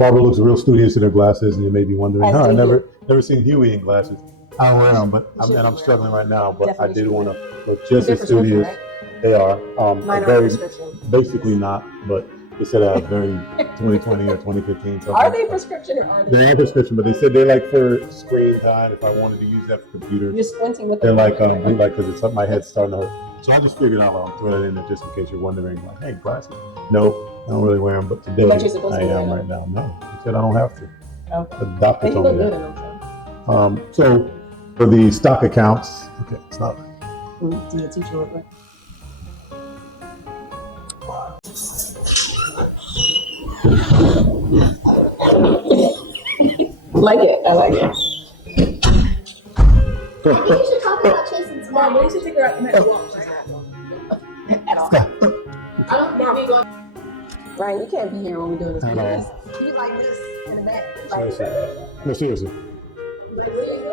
Barbara looks real studious in her glasses, and you may be wondering, As I do never seen Huey in glasses. I wear them, but I'm struggling right now. But I did want to look just as studious. Right? They are. Mine very, are prescription. basically not, but they said I have very 2020 or 2015. So Are they prescription or are they? They're prescription, but they said they're like for screen time. If I wanted to use that for computers, You're squinting with they're them. like because it's my head's starting to hurt. So I just figured I'll throw that in there just in case you're wondering. Like, hey, glasses? No, I don't really wear them, but today But you're supposed to I wear am them. right now. No, he said I don't have to. Okay. The doctor But you told look me good that. in them. So for the stock accounts, okay, it's not. Do you teach you real quick? Like it. I like it. You should talk about chasing some. Mom, we should take her out the next walk. At all. I don't think we go. Ryan, you can't be here when we're doing this. At all. You like this in the back. Seriously. No, seriously. Like, what are you doing?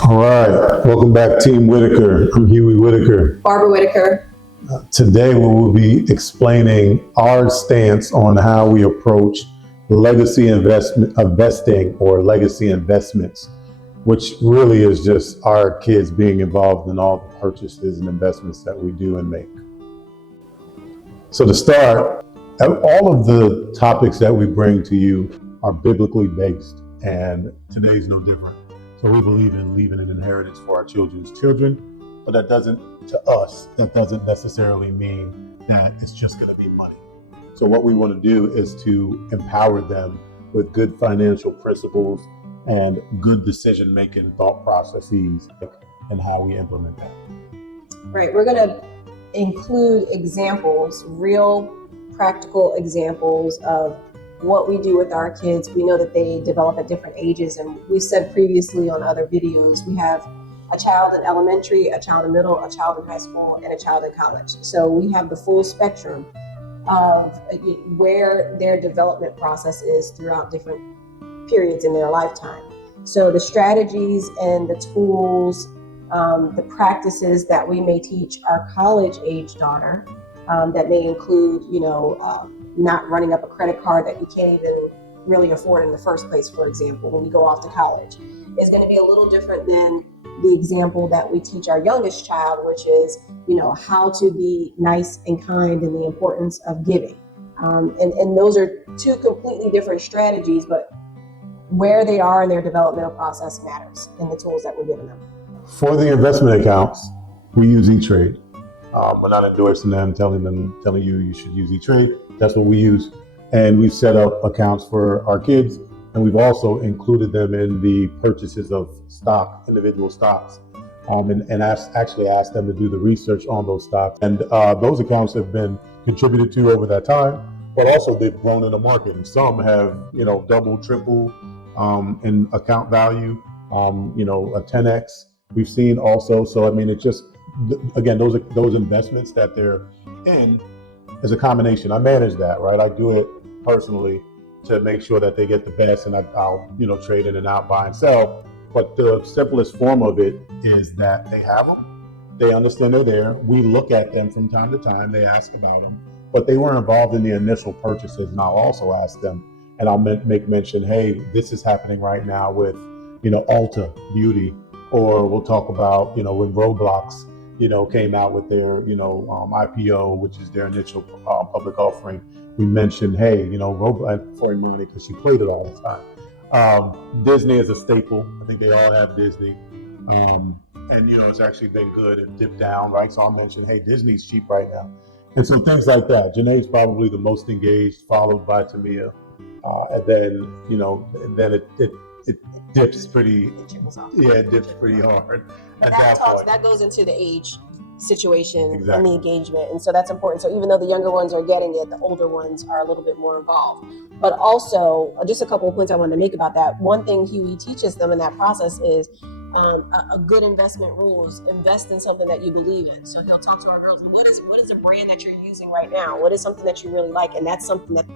All right, welcome back, Team Whittaker. I'm Huey Whittaker. Barbara Whittaker. Today we will be explaining our stance on how we approach legacy investing or legacy investments, which really is just our kids being involved in all the purchases and investments that we do and make. So to start, all of the topics that we bring to you are biblically based, and today's no different. So we believe in leaving an inheritance for our children's children, but that doesn't necessarily mean that it's just going to be money. So what we want to do is to empower them with good financial principles and good decision-making thought processes and how we implement that. Right, we're going to include examples, real practical examples of what we do with our kids. We know that they develop at different ages, and we've said previously on other videos, we have a child in elementary, a child in middle, a child in high school, and a child in college. So we have the full spectrum of where their development process is throughout different periods in their lifetime. So the strategies and the tools, the practices that we may teach our college-age daughter, that may include, not running up a credit card that you can't even really afford in the first place, for example, when you go off to college, is going to be a little different than the example that we teach our youngest child, which is, how to be nice and kind and the importance of giving. And those are two completely different strategies, but where they are in their developmental process matters in the tools that we're giving them. For the investment accounts, we use E-Trade. We're not endorsing them, telling you you should use E-Trade. That's what we use. And we've set up accounts for our kids, and we've also included them in the purchases of stock, individual stocks, and actually asked them to do the research on those stocks. And those accounts have been contributed to over that time, but also they've grown in the market. And some have, double, triple in account value, a 10x we've seen also. So, it's just, again, those investments that they're in is a combination. I manage that, right? I do it personally to make sure that they get the best, and I'll trade in and out, buy and sell. But the simplest form of it is that they have them, they understand they're there, we look at them from time to time, they ask about them, but they weren't involved in the initial purchases. And I'll also ask them, and I'll make mention, hey, this is happening right now with Ulta Beauty, or we'll talk about when Roblox came out with their, IPO, which is their initial public offering. We mentioned, hey, Roblox, for money, because she played it all the time. Disney is a staple. I think they all have Disney. And, it's actually been good and dipped down, right? So I'll mention, hey, Disney's cheap right now. And so things like that. Janae's probably the most engaged, followed by Tamia. And then, it dips pretty, it dips pretty hard. That goes into the age situation and the engagement, and so that's important. So even though the younger ones are getting it, the older ones are a little bit more involved. But also, just a couple of points I wanted to make about that. One thing Huey teaches them in that process is a good investment rules. Invest in something that you believe in. So he'll talk to our girls. What is the brand that you're using right now? What is something that you really like? And that's something that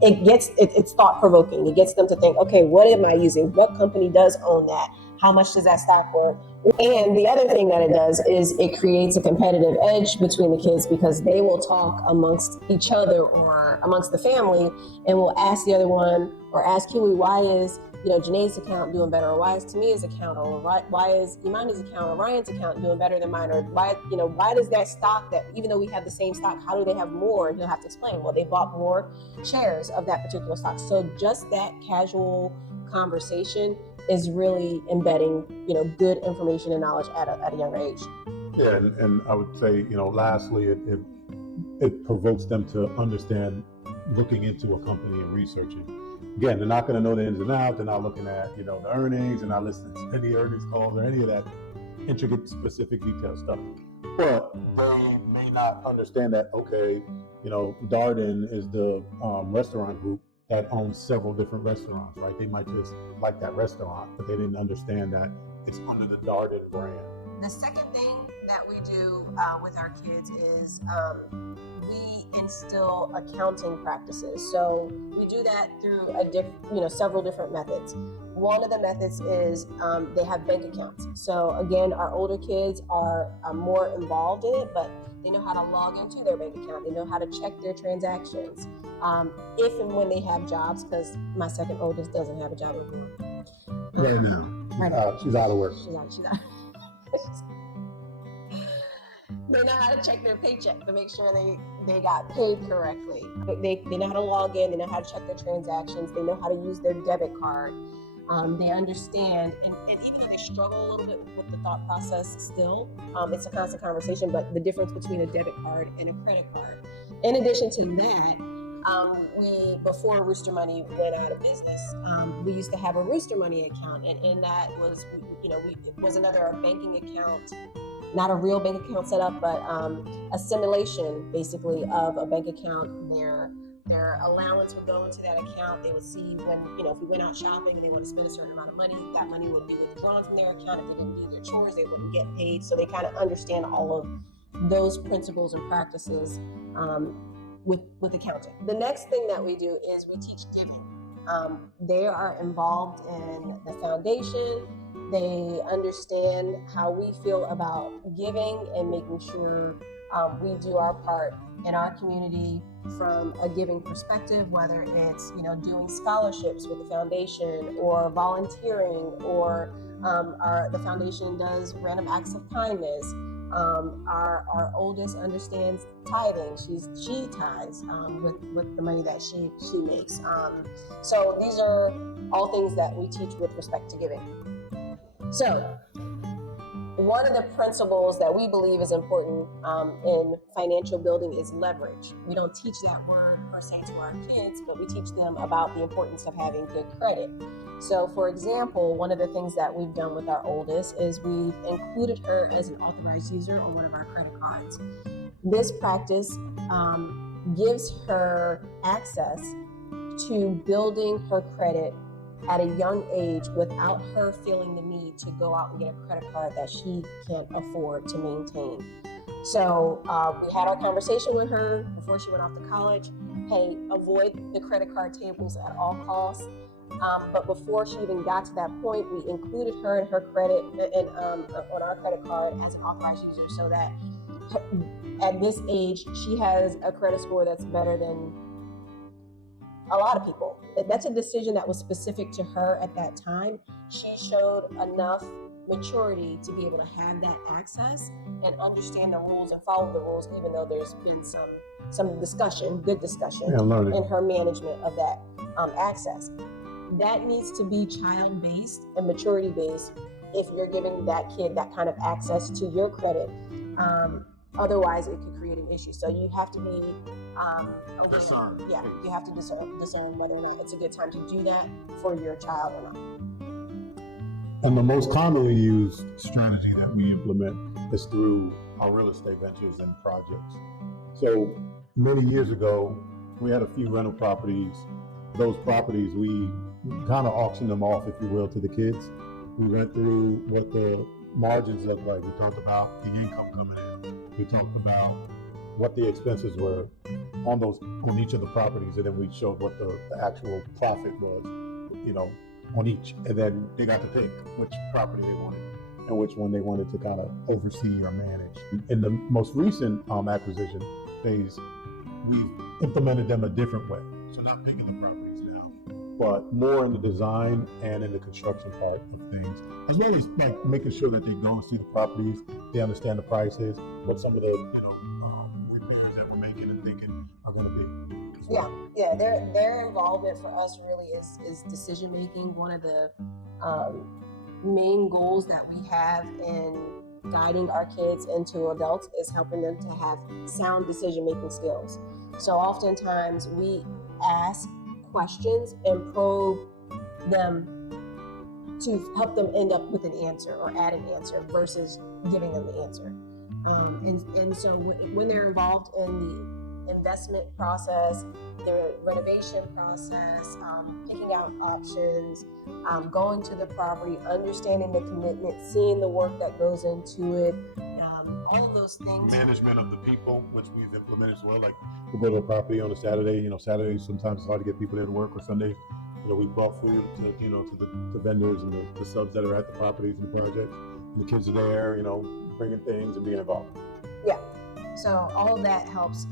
it's thought provoking. It gets them to think, okay, what am I using? What company does own that? How much does that stock worth? And the other thing that it does is it creates a competitive edge between the kids because they will talk amongst each other or amongst the family and will ask the other one or ask Huey, why is Janae's account doing better, or why is Tamia's account, or why is Imani's account or Ryan's account doing better than mine, or why does that stock, that even though we have the same stock, how do they have more? And he'll have to explain, well, they bought more shares of that particular stock. So just that casual conversation is really embedding good information and knowledge at a younger age. Yeah, and I would say, lastly, it provokes them to understand looking into a company and researching. Again, they're not going to know the ins and outs. They're not looking at, the earnings. They're not listening to any earnings calls or any of that intricate, specific, detailed stuff. But they may not understand that, okay, Darden is the restaurant group that owns several different restaurants, right? They might just like that restaurant, but they didn't understand that it's under the Darden brand. The second thing that we do with our kids is we instill accounting practices. So we do that through several different methods. One of the methods is they have bank accounts. So again, our older kids are more involved in it, but they know how to log into their bank account. They know how to check their transactions. If and when they have jobs, because my second oldest doesn't have a job anymore. Right now. She's out of work. She's out. They know how to check their paycheck to make sure they got paid correctly. They know how to log in. They know how to check their transactions. They know how to use their debit card. They understand, and even though they struggle a little bit with the thought process still, it's a constant conversation, but the difference between a debit card and a credit card. In addition to that, before Rooster Money went out of business, we used to have a Rooster Money account, and in that was, it was another banking account, not a real bank account set up, but a simulation basically of a bank account. Their allowance would go into that account. They would see when, if we went out shopping and they want to spend a certain amount of money, that money would be withdrawn from their account. If they didn't do their chores, they wouldn't get paid. So they kind of understand all of those principles and practices with accounting. The next thing that we do is we teach giving. They are involved in the foundation. They understand how we feel about giving and making sure we do our part in our community from a giving perspective, whether it's doing scholarships with the foundation or volunteering, or the foundation does random acts of kindness. Our oldest understands tithing. She tithes with the money that she makes. So these are all things that we teach with respect to giving. So one of the principles that we believe is important in financial building is leverage. We don't teach that word per se to our kids, but we teach them about the importance of having good credit. So, for example, one of the things that we've done with our oldest is we've included her as an authorized user on one of our credit cards. This practice gives her access to building her credit at a young age without her feeling the need to go out and get a credit card that she can't afford to maintain. So we had our conversation with her before she went off to college. Hey, avoid the credit card tables at all costs. But before she even got to that point, we included her in her credit and on our credit card as an authorized user, so that at this age she has a credit score that's better than a lot of people. That's a decision that was specific to her at that time. She showed enough maturity to be able to have that access and understand the rules and follow the rules, even though there's been some discussion, good discussion, in her management of that access. That needs to be child-based and maturity-based if you're giving that kid that kind of access to your credit. Otherwise, it could create an issue. So you have to be discern. Yeah, you have to discern whether or not it's a good time to do that for your child or not. And the most commonly used strategy that we implement is through our real estate ventures and projects. So many years ago, we had a few rental properties. Those properties, we kind of auctioned them off, if you will, to the kids. We went through what the margins look like. We talked about the income coming in. We talked about what the expenses were on each of the properties, and then we showed what the actual profit was, on each. And then they got to pick which property they wanted and which one they wanted to kind of oversee or manage. In the most recent acquisition phase, we've implemented them a different way. So not picking the properties now, but more in the design and in the construction part of things, as well as like making sure that they go and see the properties, they understand the prices, what some of the repairs that we're making and thinking are going to be. As well. Yeah. Their involvement for us really is decision making. One of the main goals that we have in guiding our kids into adults is helping them to have sound decision making skills. So oftentimes we ask questions and probe them to help them end up with an answer or add an answer versus giving them the answer. And so when they're involved in the investment process, the renovation process, picking out options, going to the property, understanding the commitment, seeing the work that goes into it, all of those things. Management of the people, which we've implemented as well. Like we go to a property on a Saturday. Saturdays sometimes it's hard to get people there to work, or Sundays, we bought food to the vendors and the subs that are at the properties and the projects. And the kids are there, bringing things and being involved. Yeah. So all of that helps.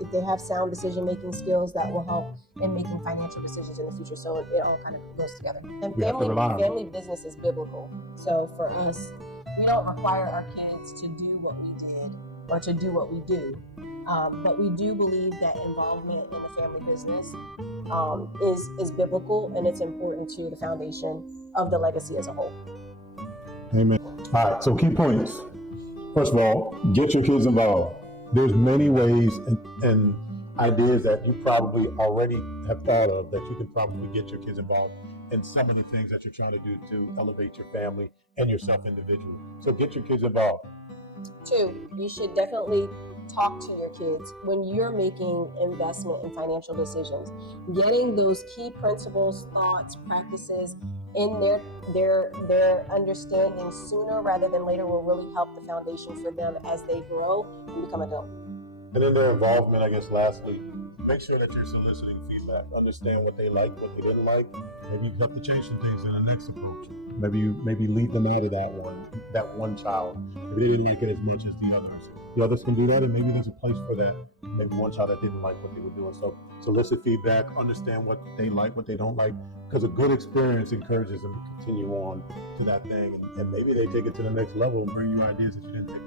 If they have sound decision-making skills, that will help in making financial decisions in the future. So it all kind of goes together. And family business is biblical. So for us, we don't require our kids to do what we did or to do what we do. But we do believe that involvement in the family business is biblical, and it's important to the foundation of the legacy as a whole. Amen. All right, so key points. First of all, get your kids involved. There's many ways and ideas that you probably already have thought of that you can probably get your kids involved in some of the things that you're trying to do to elevate your family and yourself individually. So get your kids involved. 2, you should definitely talk to your kids when you're making investment and financial decisions. Getting those key principles, thoughts, practices in their understanding sooner rather than later will really help the foundation for them as they grow and become adults. And in their involvement, I guess lastly, make sure that you're soliciting feedback. Understand what they like, what they didn't like. Maybe you help to change some things in the next approach. Maybe leave them out of that one child. Maybe they didn't like it as much as the others. The others can do that, and maybe there's a place for that. Maybe one child that didn't like what they were doing. So solicit feedback, understand what they like, what they don't like, because a good experience encourages them to continue on to that thing, and maybe they take it to the next level and bring you ideas that you didn't think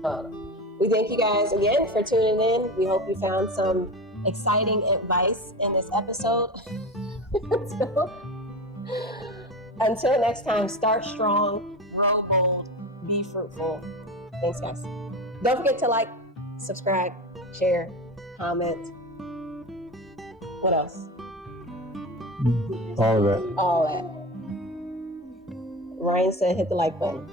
about. We thank you guys again for tuning in. We hope you found some exciting advice in this episode. Until next time, start strong, grow bold, be fruitful. Thanks, guys. Don't forget to like, subscribe, share, comment. What else? All of that. All that. Ryan said hit the like button.